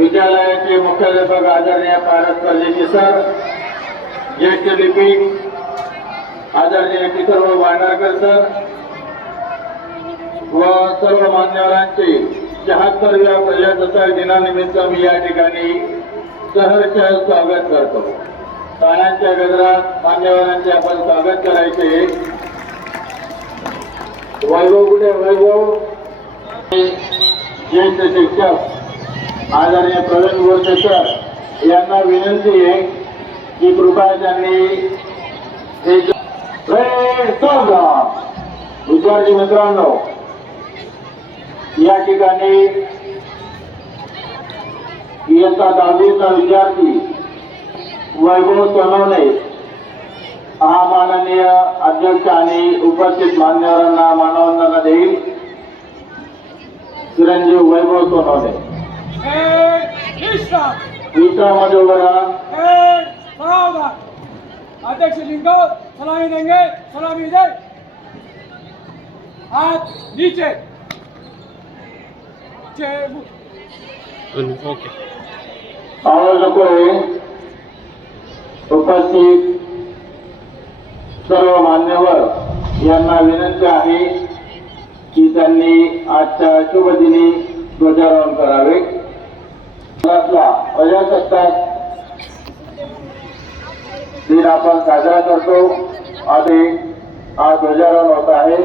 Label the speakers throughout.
Speaker 1: विद्यालयाचे मुख्याध्यापक आदरणीय पारस परदेशी सर ज्येष्ठ लिपिक आदरणीय किशोरभाऊ भांडारकर सर व सर्व मान्यवरांचे शहात्तरव्या प्रजासत्ताक दिनानिमित्त मी या ठिकाणी सहर्ष स्वागत करतो. टाळ्यांच्या गजरात मान्यवरांचे आपण स्वागत करायचे. वैभव कुठे वैभव? ज्येष्ठ शिक्षक आदरणीय प्रवीण बोरसे सर यांना विनंती आहे की कृपया त्यांनी हे विद्यार्थी मित्रांनो या ठिकाणी इयत्ता दहावीचा विद्यार्थी वैभव सोनवणे हा माननीय अध्यक्ष आणि उपस्थित मान्यवरांना मानवंदना देईल. चिरंजीव वैभव सोनवणे विश्रामध्ये उभं राहा
Speaker 2: अध्यक्ष जिनको सलामी देंगे सलामी दे हाथ नीचे.
Speaker 3: ओके.
Speaker 1: आवाज नको आहे. उपस्थित सर्व मान्यवर यांना विनंती आहे की त्यांनी आजच्या शुभ दिनी ध्वजारोहण करावे. प्रजासत्ताक दिन आपण साजरा करतो. आणि हा ध्वजारोहण होत आहे.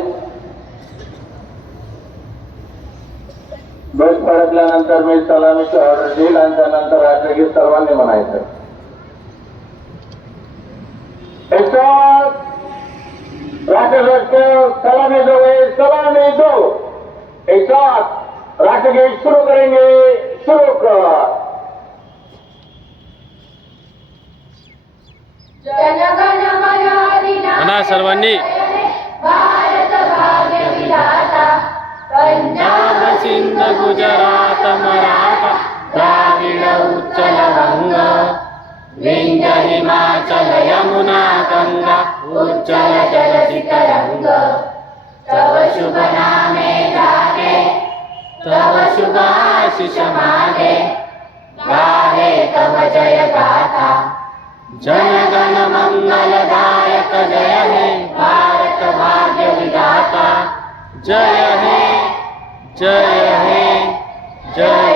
Speaker 1: बस फडकल्यानंतर मी सलामी ऑर्डर देईल आणि त्यानंतर राष्ट्रगीत सर्वांनी म्हणायचं. एक राष्ट्रराष्ट्र सलामी दो सलामी दो एक राष्ट्रगीत सुरू करेंगे. कर
Speaker 4: अधिनायक
Speaker 3: म्हणा सर्वांनी.
Speaker 4: भारत भाग्य विधाता पंजाब
Speaker 3: सिंध गुजरात मराठा द्राविड उच्चल वंग विंध्य हिमाचल यमुना गंगा उच्चल जलधि तरंग
Speaker 4: तव शुभ नामे जागे
Speaker 3: तव शुभाशिष मागे
Speaker 4: गाहे तव जय गाथा
Speaker 3: जनगण मंगलदायक जय हे भारत भाग्य विधाता। जय हे जय हे जय।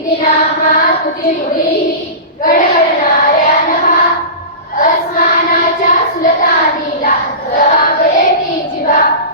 Speaker 4: किती तुझी मुली गडगडणाऱ्या नभा. अस्मानाच्या सुलतानीला जबाबदे ती जिवा.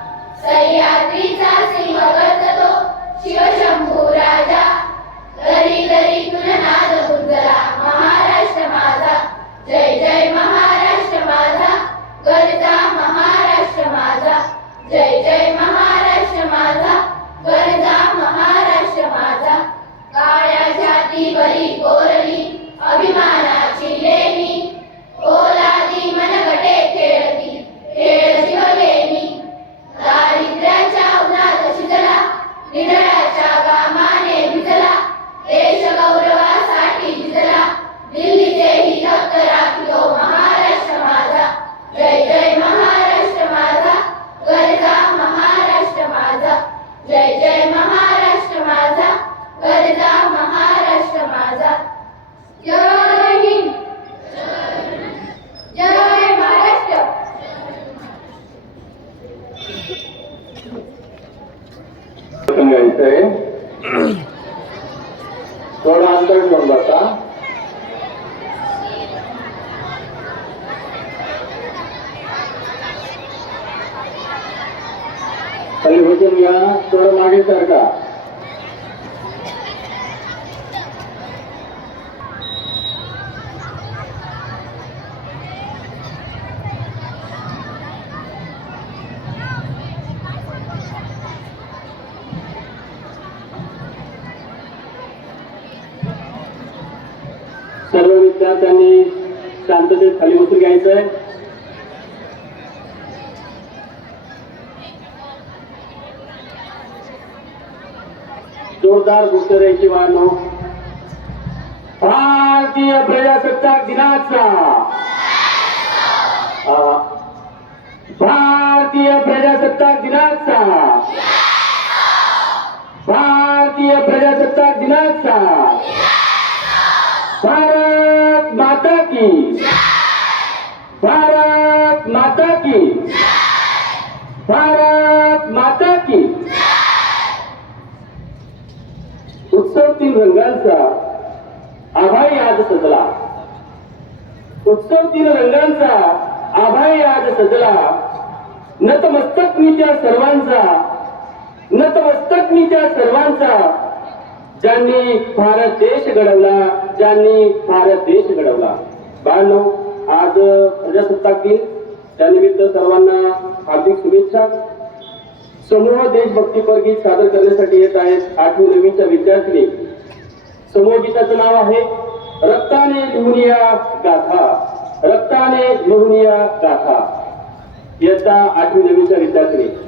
Speaker 1: खाली बसून घ्या थोडं मागे सरका
Speaker 5: जोरदार घोषणाची वाढलो भारतीय प्रजासत्ताक दिनाचा. भारतीय प्रजासत्ताक दिनाचा. भारतीय प्रजासत्ताक दिनाचा. भारत माता की. भारत माता की. भारत माता की उत्सव तीन रंगांचा आभाई आज सजला. उत्सव तीन रंगांचा आभाई आज सजला. नतमस्तक मी त्या सर्वांचा नतमस्तक मी त्या सर्वांचा ज्यांनी भारत देश घडवला ज्यांनी भारत देश घडवला. बाळांनो आज प्रजासत्ताक दिन. त्यानिमित्त सर्वांना हार्दिक शुभेच्छा. समूह देशभक्तीपर गीत सादर करण्यासाठी येत आहेत आठवी नवीच्या विद्यार्थी समूह गीताचं नाव आहे रक्ताने लिहुनिया गाथा. रक्ताने लिहुनिया गाथा. इयत्ता आठवी नवीच्या विद्यार्थी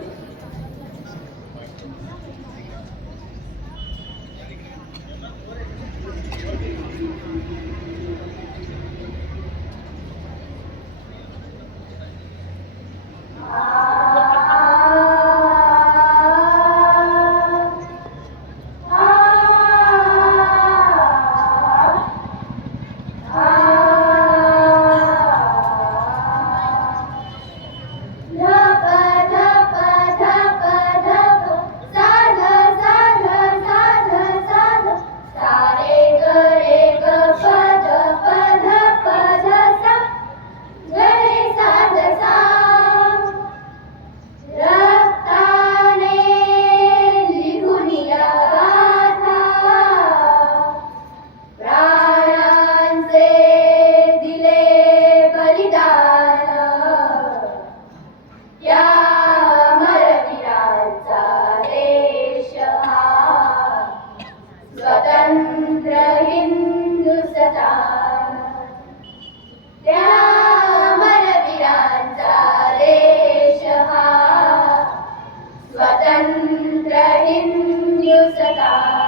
Speaker 4: स्वतंत्र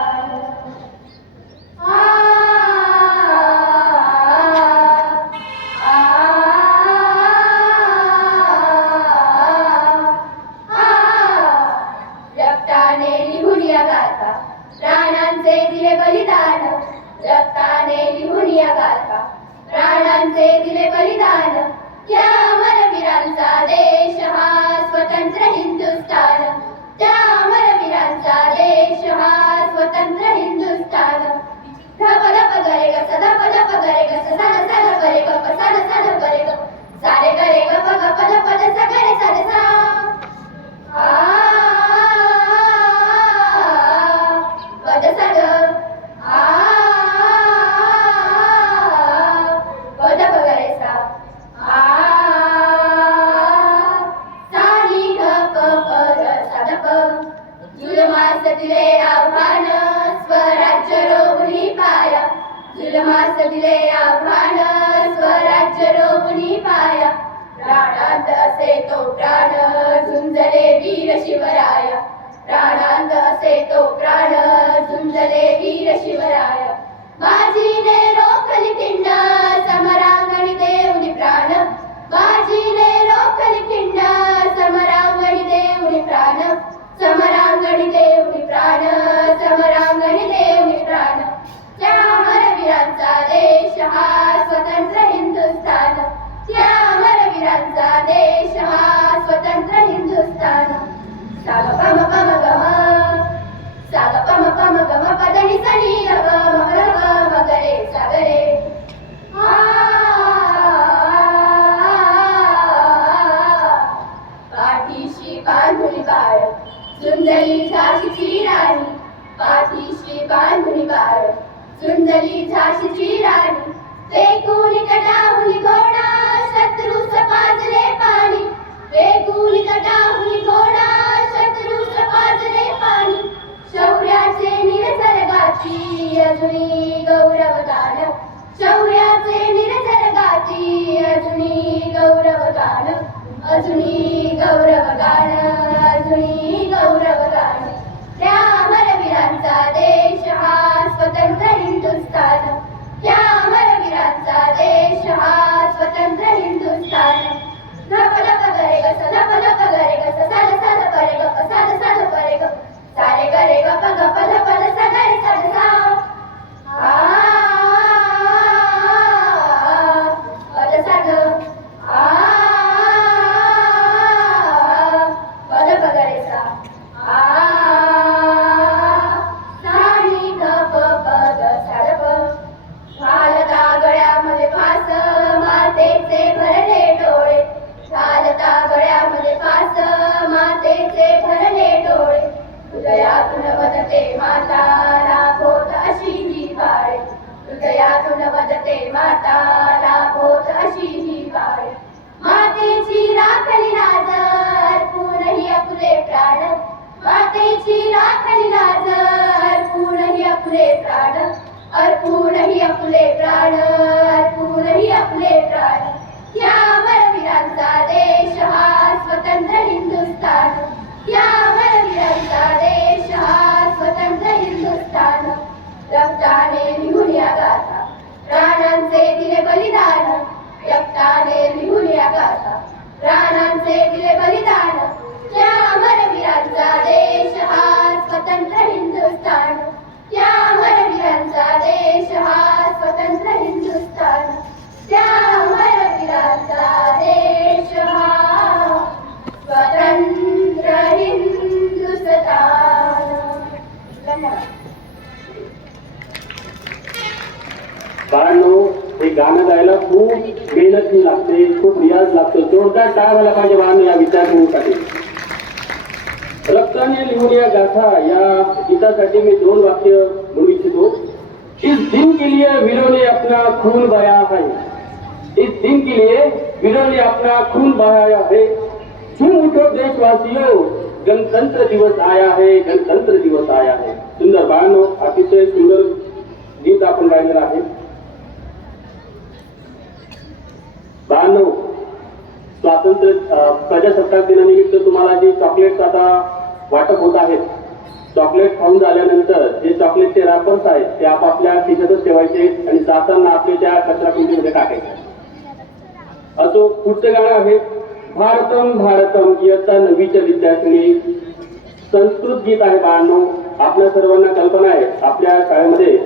Speaker 4: सदा कसं पगरे ग सदा न सद गरे ग सुंदरी झाशीची राणी पाठीशी बांधणी बाळ. सुंदरी झाशीची राणी वेकुली तटाहुली घोडा शत्रू सपाजले पाणी. वेकुली तटाहुली घोडा शत्रू सपाजले पाणी. शौर्याचे निरझर गाती अजुनी गौरवगान शौर्याचे निरझर गाती अजुनी गौरवगान अजुनी गौरवगान अजुनी गौरवगान त्या अमरवीरांचा देश घालता गळ्यामध्ये फास मातेचे भरले डोळे. हृदयातून वदते माता राखोत अशी ही बाळे. हृदयातून वदते माता राखोत अशी ही बाळे. मातेची राखली नाजर पूर्णही अपुरे प्राण. मातेची राखली नाजर पूर्णही अपुरे प्राण. अर्पूणही अपुले प्राण अर्पूणही अपुले प्राण. या अमरवीरांचा देश हा स्वतंत्र हिंदुस्थान. या अमरवीरांचा देश हा स्वतंत्र हिंदुस्थान. रक्ताने लिहून या गाथा. प्राणांचे दिले बलिदान. रक्ताने लिहून या गाथा. प्राणांचे दिले बलिदान. या अमरवीरांचा देश हा स्वतंत्र हिंदुस्थान. या अमरवीरांचा देश हा स्वतंत्र हिंदुस्थान. त्या अमरवीरांचा देश हा स्वतंत्र हिंदुस्थान
Speaker 5: बाळांनो हे गाणं गायला खूप मेहनत लागते खूप रियाज लागतो. जोरदार टाळ व्हायला पाहिजे बाळांनो या विद्यार्थ्यांसाठी रक्ताने लिहून या गाथा या गीतासाठी मी दोन वाक्य म्हणू इच्छितो. इस दिन के लिए वीरों ने अपना खून बहाया है. इस दिन के लिए वीरों ने अपना खून बहाया है. झूम उठो देशवासियों गणतंत्र दिवस आया है गणतंत्र दिवस आया है। सुंदर बाळांनो अतिशय सुंदर गीत आपण गायलेलं आहे बाळांनो स्वातंत्र्य प्रजासत्ताक दिनानिमित्त तुम्हाला जे चॉकलेट्स आता वाटप होत आहेत चॉकलेट खाऊन झाल्यानंतर जे चॉकलेटचे रॅपर्स आहेत ते आपापल्या खिशातच ठेवायचे आणि जाताना आपल्या त्या कचरा कुंडीमध्ये टाकायचे. असो पुढचं गाणं आहे भारतम भारतम इयत्ता नववीच्या विद्यार्थिनी. संस्कृत गीत आहे बाळांनो आपल्या सर्वांना कल्पना आहे. आपल्या शाळेमध्ये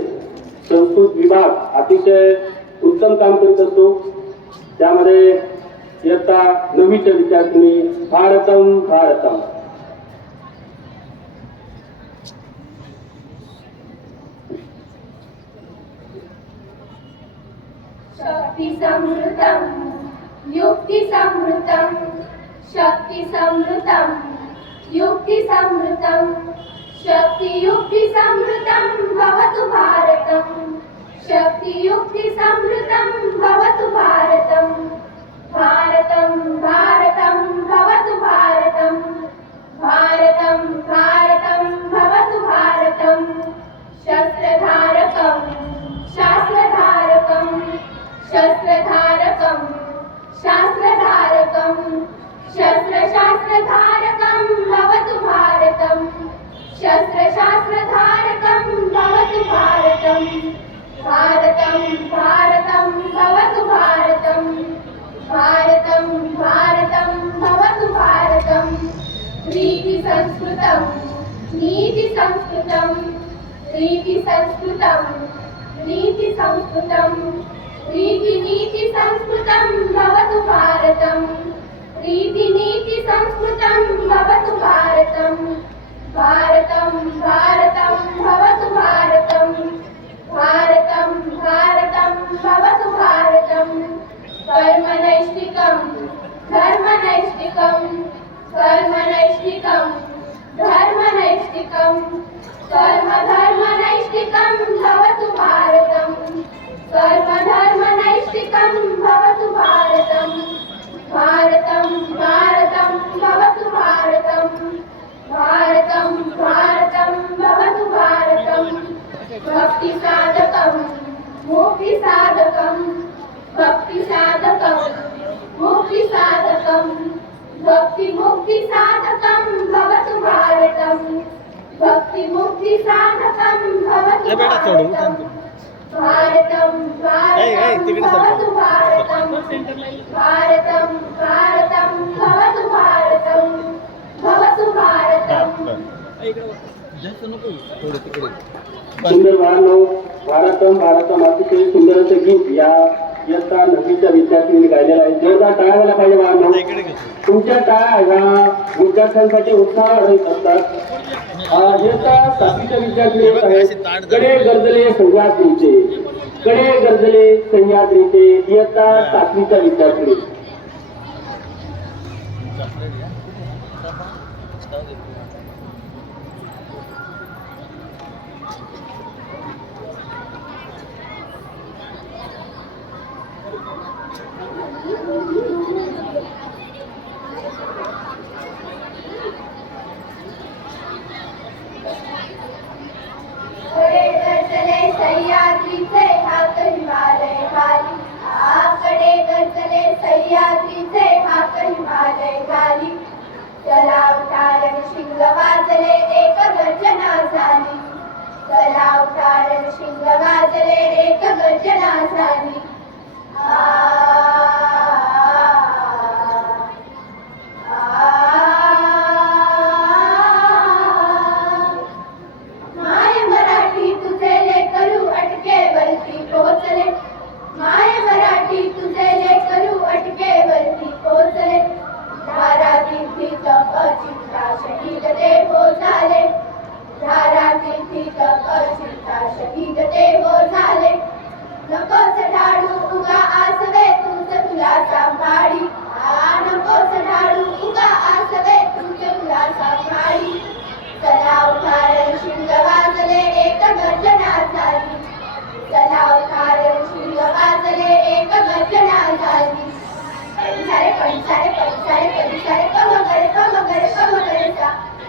Speaker 5: संस्कृत विभाग अतिशय उत्तम काम करीत असतो. त्यामध्ये इयत्ता नववीच्या विद्यार्थिनी भारतम भारतम.
Speaker 4: शक्ति युक्ति समृतम शक्ति समृतम युक्ति समृतम शक्ति युक्ति समृतम भवतु भारतम शक्ति युक्ति समृतम भवतु भारतम भारतम भारतम भवतु भारतम भारतम भारतम भवतु भारतम शस्त्रधारकम शास्त्रधारकम शस्त्रधारकम् शास्त्रधारकम् शस्त्रशास्त्रधारकम् भवतु भारतम् शस्त्रशास्त्रधारकम् भवतु भारतम् भारतं भारतं भवतु भारतम् भारतं भारतं भवतु भारतम् नीतिसंस्कृतम् नीतिसंस्कृतं नीतिसंस्कृतम् नीतिसंस्कृतम् रीतिनीतिसंस्कृतं भवतु भारतम्। रीतिनीतिसंस्कृतं भवतु भारतम्। भारतं भारतं भवतु भारतम्। भारतं भारतं भवतु भारतम्। कर्मनैष्टिकम् धर्मनैष्टिकम् कर्मनैष्टिकम् धर्मनैष्टिकम् कर्मधर्मनैष्ठिकं भवतु भारतम्। कर्म धर्मनैष्टिकं भवतु भारतम्। भारतं भारतं भवतु भारतम्। भारतं भारतं भवतु भारतम्। भक्तिसाधकं मुक्तिसाधकं भक्तिसाधकं मुक्तिसाधकं भक्तिमुक्तिसाधकं भवतु भारतम्। भक्तिमुक्तिसाधकं भवतु भारतं
Speaker 3: ऐ, ऐ,
Speaker 4: भारतं
Speaker 3: तिकडे सरका.
Speaker 4: भवतु भारतं भारतं भारतं भवतु भारतं भवतु भारतं
Speaker 5: सुंदर बाळांनो भारतम भारतम अतिशय सुंदर असं गीत या इयत्ता नववीच्या विद्यार्थ्यांनी गायलेलं आहे. जोरदार टाळ्या झाल्या पाहिजे बाळांनो. तुमच्या टाळ्या ह्या विद्यार्थ्यांसाठी उत्साह वाढवत असतात. अं, सातवीच्या विद्यार्थी येत आहेत. कडे गरजले सह्याद्रीचे कडे गरजले सह्याद्रीचे इयत्ता सातवीच्या विद्यार्थी.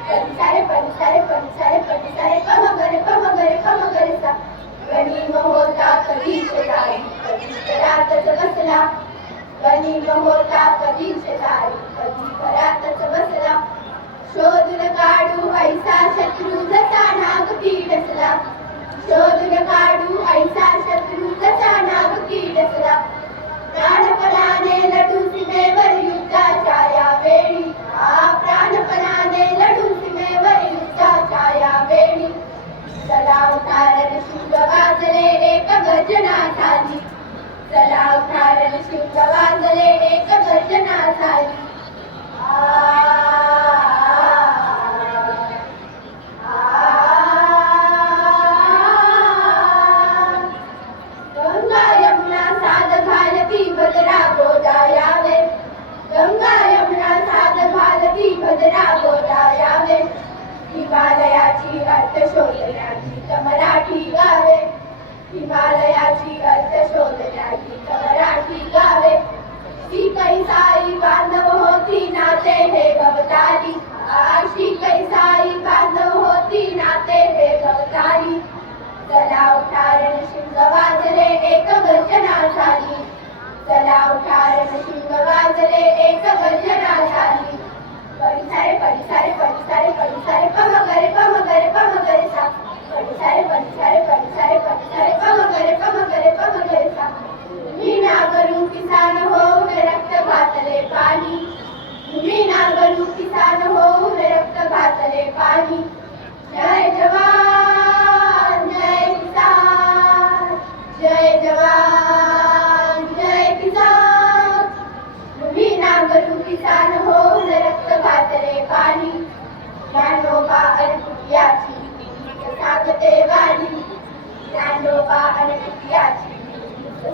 Speaker 4: सा पंसारे पंसारे पंसारे पंसारे कमगरे कमगरे कमगरे सा. गणिम होता कधी शेजारी कधी घरातच बसला. गणिम होता कधी शेजारी कधी घरातच बसला. शोधून काढू ऐसा शत्रू जसा नाग किडसला शोधून काढू ऐसा शत्रू जसा नाग प्राणपणाने लढू सीमेवर गर्जना झाली चला उठारण शिंग वाजले एक गर्जना झाली गंगा यमुना साध घालती भद्रा यावे. गंगा यमुना साध घालती भद्रा गोदा यावे. हिमालयाची अर्थ शोधण्याची मराठी गावे. हिमालय अर्थ शोधण्याची मराठी उठारण एक परिसारे परिसारे परिसारे परिसारे पमगरे पमगरे पमगरे सा मी किसान हो रक्त पाणी मी किसान रक्त घातले पाणी जय जवान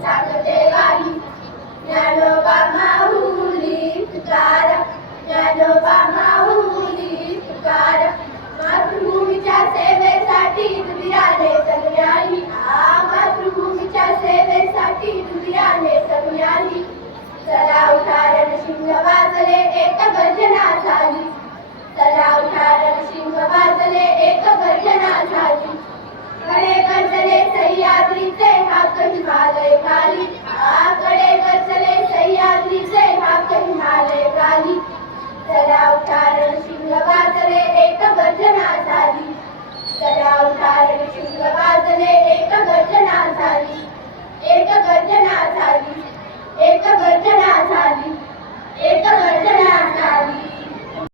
Speaker 4: सांगते ज्ञानोबा तुकार ज्ञानोबा माहुली तुकार मातृभूमीच्या सेवेसाठी सगळ्यांनी. आ मातृभूमीच्या सेवेसाठी दुर्याने सगळ्यांनी. चला उठारण सिंह वाजले एक गर्जना झाली. चला उठारण सिंह वाजले एक गर्जना झाली. आकडे गरजले सह्याद्रीचे हात हिमालय काली. आकडे गरजले सह्याद्रीचे हात हिमालय काली. सराव तारण शिंग वाजले एक गर्जना झाली. सराव तारण शिंग वाजले एक गर्जना झाली. एक गर्जना झाली. एक गर्जना झाली. एक गर्जना झाली.